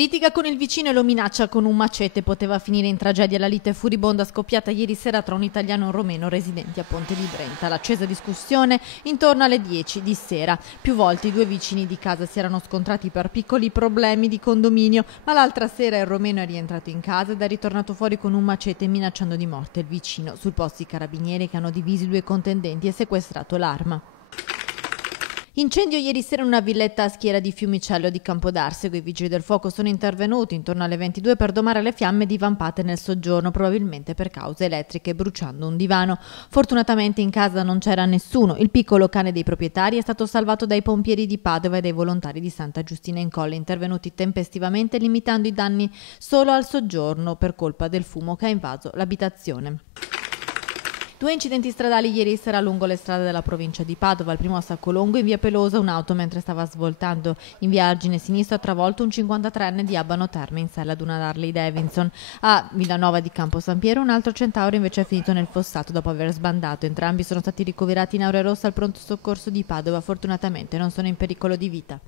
Litiga con il vicino e lo minaccia con un macete. Poteva finire in tragedia la lite furibonda scoppiata ieri sera tra un italiano e un romeno residenti a Ponte di Brenta. L'accesa discussione intorno alle 10 di sera. Più volte i due vicini di casa si erano scontrati per piccoli problemi di condominio, ma l'altra sera il romeno è rientrato in casa ed è ritornato fuori con un macete minacciando di morte il vicino. Sul posto i carabinieri che hanno diviso i due contendenti e sequestrato l'arma. Incendio ieri sera in una villetta a Schiera di Fiumicello di Campodarsego. I vigili del fuoco sono intervenuti intorno alle 22 per domare le fiamme divampate nel soggiorno, probabilmente per cause elettriche, bruciando un divano. Fortunatamente in casa non c'era nessuno. Il piccolo cane dei proprietari è stato salvato dai pompieri di Padova e dai volontari di Santa Giustina in Colle, intervenuti tempestivamente limitando i danni solo al soggiorno per colpa del fumo che ha invaso l'abitazione. Due incidenti stradali ieri sera lungo le strade della provincia di Padova. Il primo a Saccolongo, in via Pelosa, un'auto mentre stava svoltando in via Argine Sinistro ha travolto un 53enne di Abano Terme in sella ad una Harley Davidson. A Villanova di Campo San Piero un altro Centauro invece è finito nel fossato dopo aver sbandato. Entrambi sono stati ricoverati in Aurea Rossa al pronto soccorso di Padova. Fortunatamente non sono in pericolo di vita.